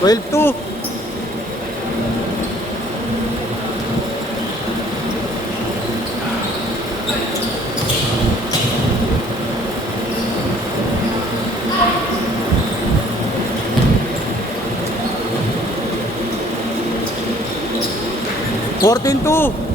12-2. Fourteen two.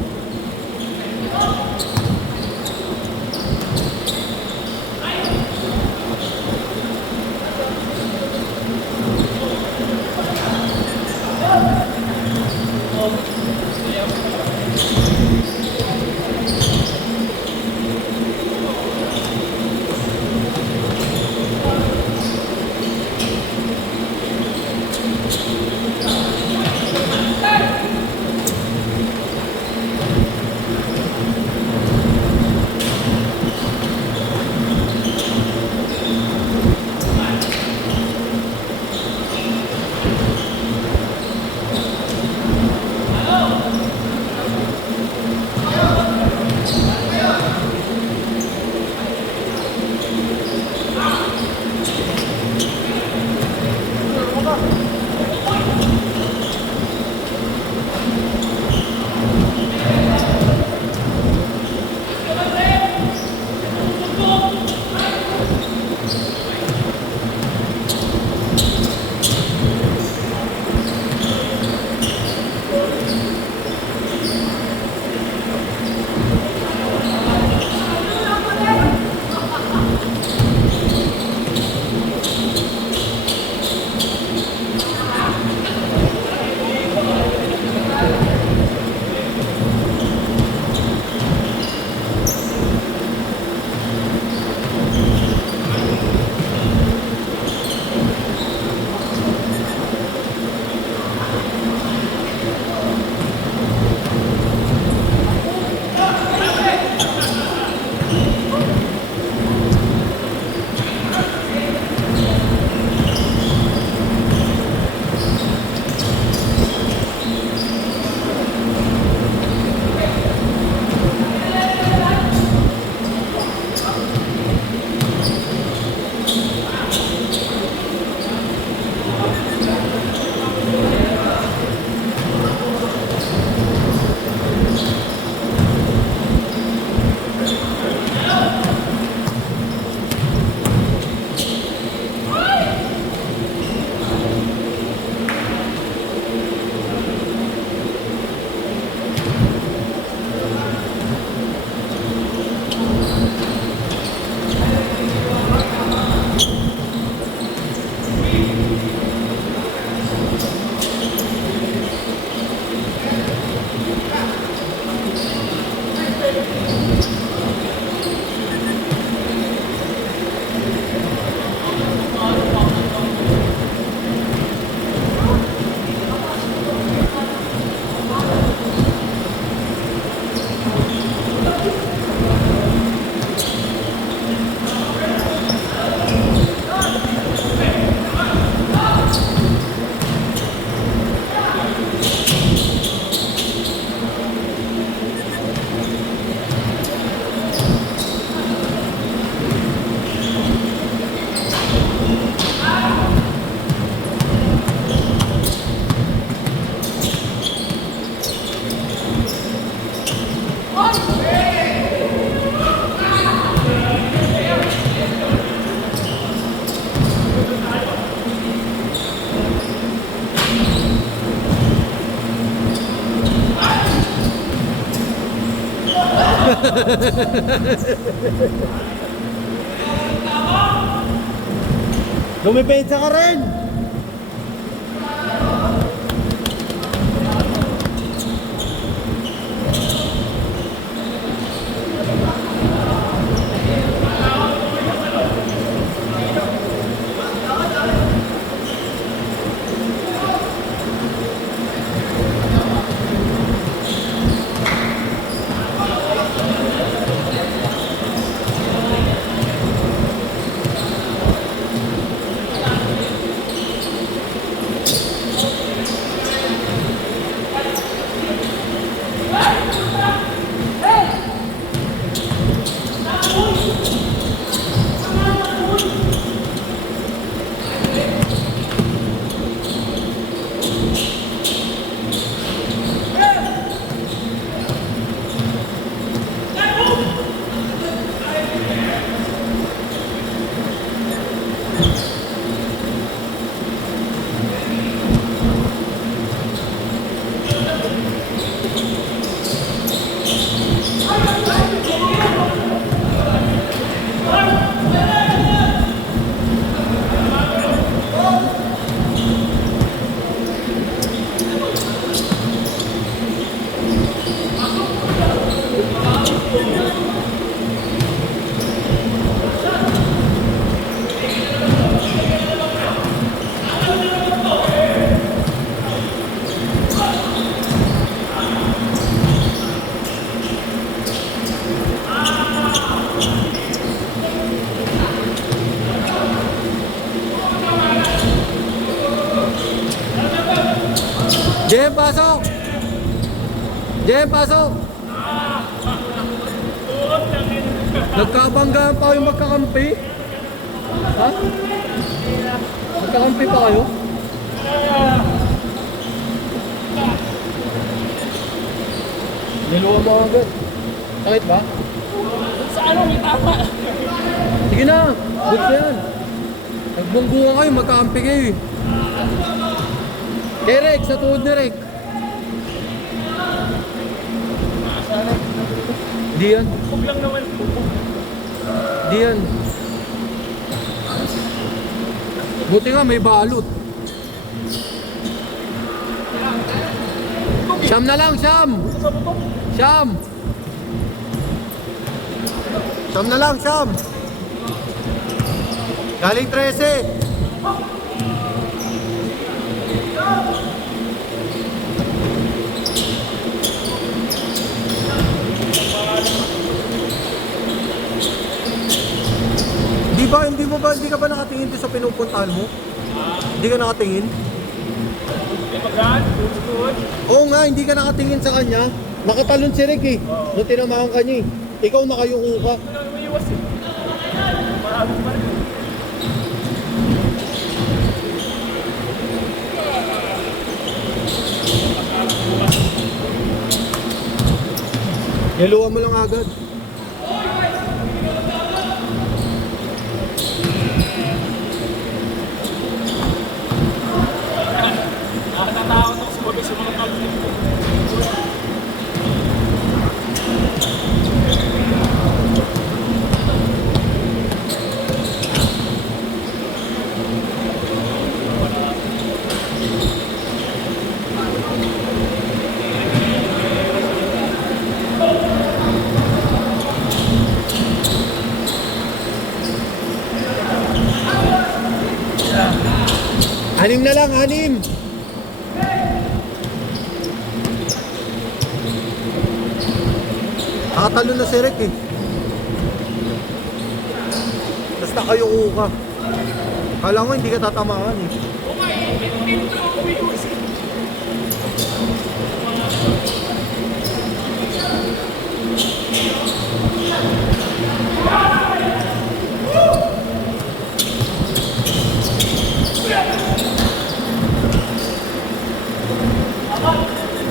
Dumipensa ka rin. Jem, pasok! Jem, pasok! Nagkabanggaan pa kayo magkakampi? Ha? Magkakampi pa kayo? Niluwa mo agad. Sakit ba? Sa ano, may tama. Sige na, good na yan. Nagbunggungan kayo, magkakampi kayo eh. Kay Rick, sa tuhod ni Rick. Di yan. Huwag lang naman po. Di yan. Buti nga may balot. Siyam na lang, Siyam! Siyam! Siyam na lang, Siyam! Galing 13! Hindi ka ba nakatingin doon sa pinupuntahan mo? Hindi ka nakatingin? May magaan, good. Oo nga, hindi ka nakatingin sa kanya. Nakatalon si Rick eh. Nung tinamahan ka niya eh. Ikaw nakayuko ka. Wala may iwas eh. Marami pa rin. Niluwa mo lang agad. Nakakatakot ako sumabi sa mga kalbi. Anim na lang, anim! Nakatalon na si Rick eh. Basta kayo ka. Kala ko hindi ka tatamaan eh. Okay, dito may iwas eh.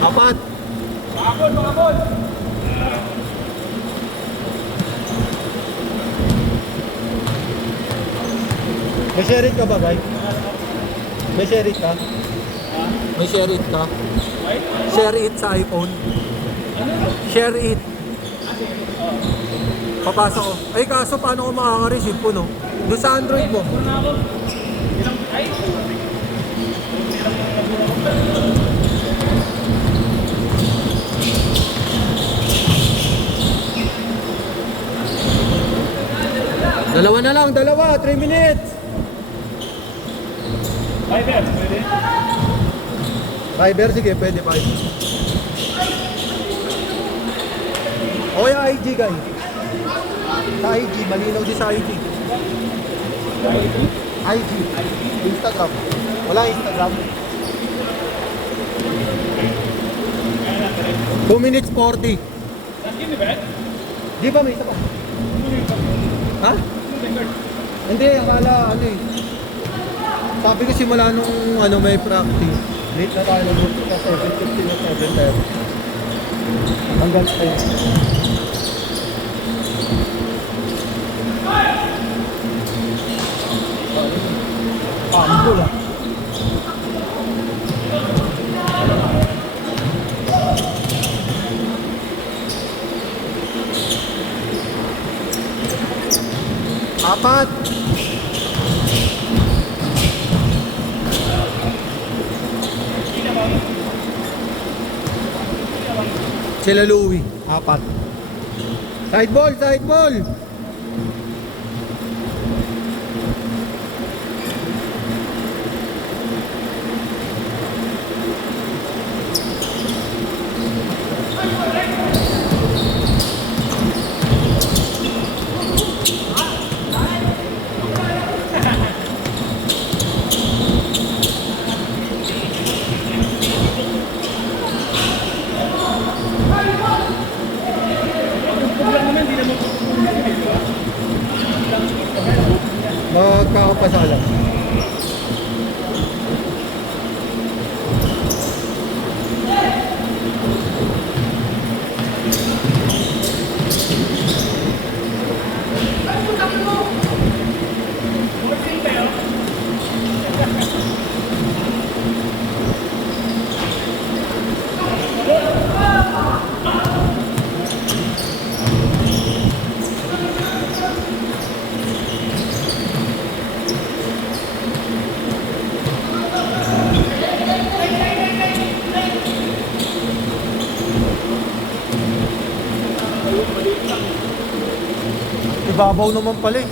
Apat! Bakabon, bakabon! May share it ka ba, guys? May share it ka? May share it ka? Share it sa iPhone. Share it. Papasok ko. Ay kaso paano ko makaka-receive po no? Doon sa Android mo. Dalawa na lang, dalawa, 3 minutes. Fiber, pwede? Fiber, sige, pwede 5. O yung IG, guys. Sa IG, malinaw din sa IG. IG. Instagram. Wala Instagram. 2 minutes 40. Naskin, di ba? Di ba may isa pa? Ha? Hindi, akala ano eh. Sabi ko simula nung ano may practice. Late na tayo nag-group sa 7:15 na 7:30. Hanggang 10. Pambol ah. Apat. Sila Louie, apat. Side ball, side ball. Magkakapasala. Ibabaw naman pala eh.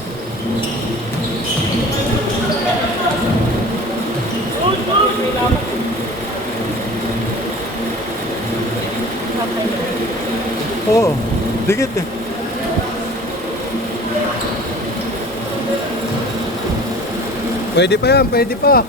Oo, dikit eh. Pwede pa yan, pwede pa.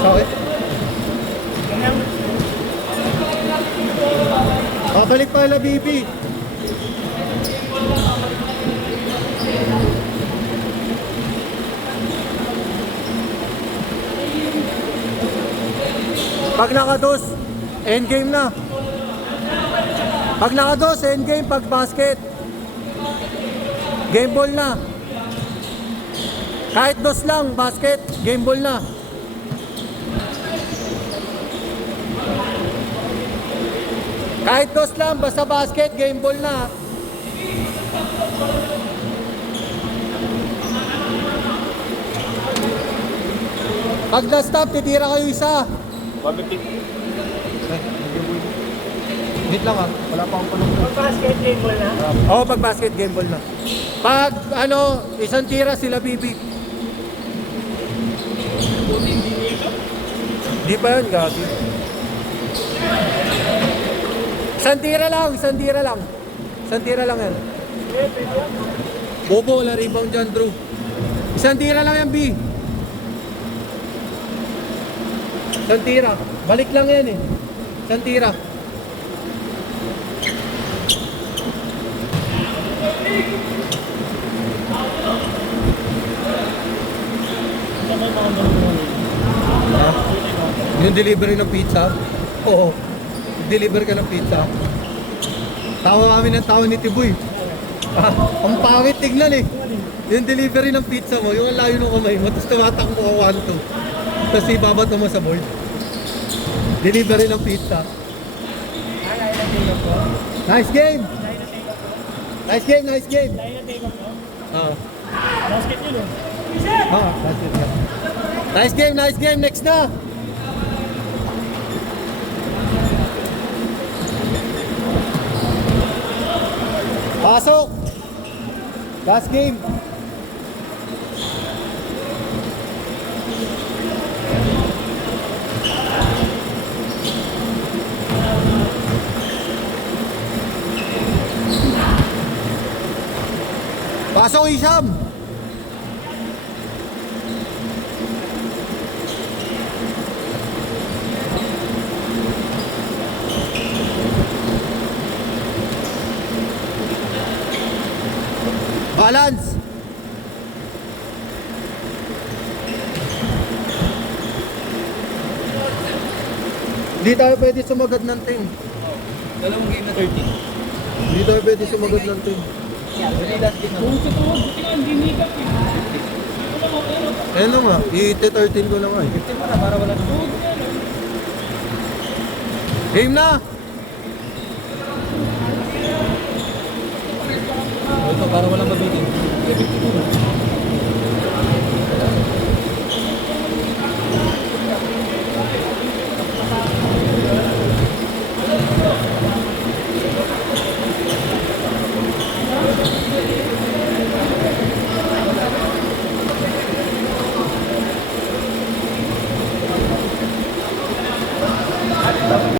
Sakit. Babalik pala, Bibi. Pag nakados, endgame na. Pag nakados, endgame. Pag basket, game ball na. Kahit dos lang, basket, game ball na. Kahit dos lang, basta basket, game ball na. Pag na-stop, titira kayo isa. 150. Hit lang ah, wala pa akong panong. Pag basket game ball na? Oo, pag basket, game ball na. Pag ano, isang tira sila Bibi. Di pa yan, gabi. Isang tira lang, isang tira lang. Isang tira lang yan. Bobo, wala rebound dyan, Drew. Isang tira lang yan, B. Isang tira. Balik lang yan eh. Isang tira. Yung delivery ng pizza? Oo. Deliver ka ng pizza. Tawa kami ng tawa ni Tiboy. Ang pangit tignan eh. Yung delivery ng pizza mo, yung layo ng kamay mo, tapos tumatakbo ka 1-2. Tapos ibabato mo sa board. Delivery ng pizza. Nice game! Nice game, nice game! Basket yun eh. Basket game. Nice game, nice game! Next na! Pasok! Last game! Pasok, Isham! Balance! Hindi tayo pwede sumagad ng team. Dalawang game na 13. Hindi tayo pwede sumagad ng team. Really last game na. Buti to, buti nga, hindi nikap eh. Ano nga, i-13 ko na nga eh. 15 mo na para wala na. Game na!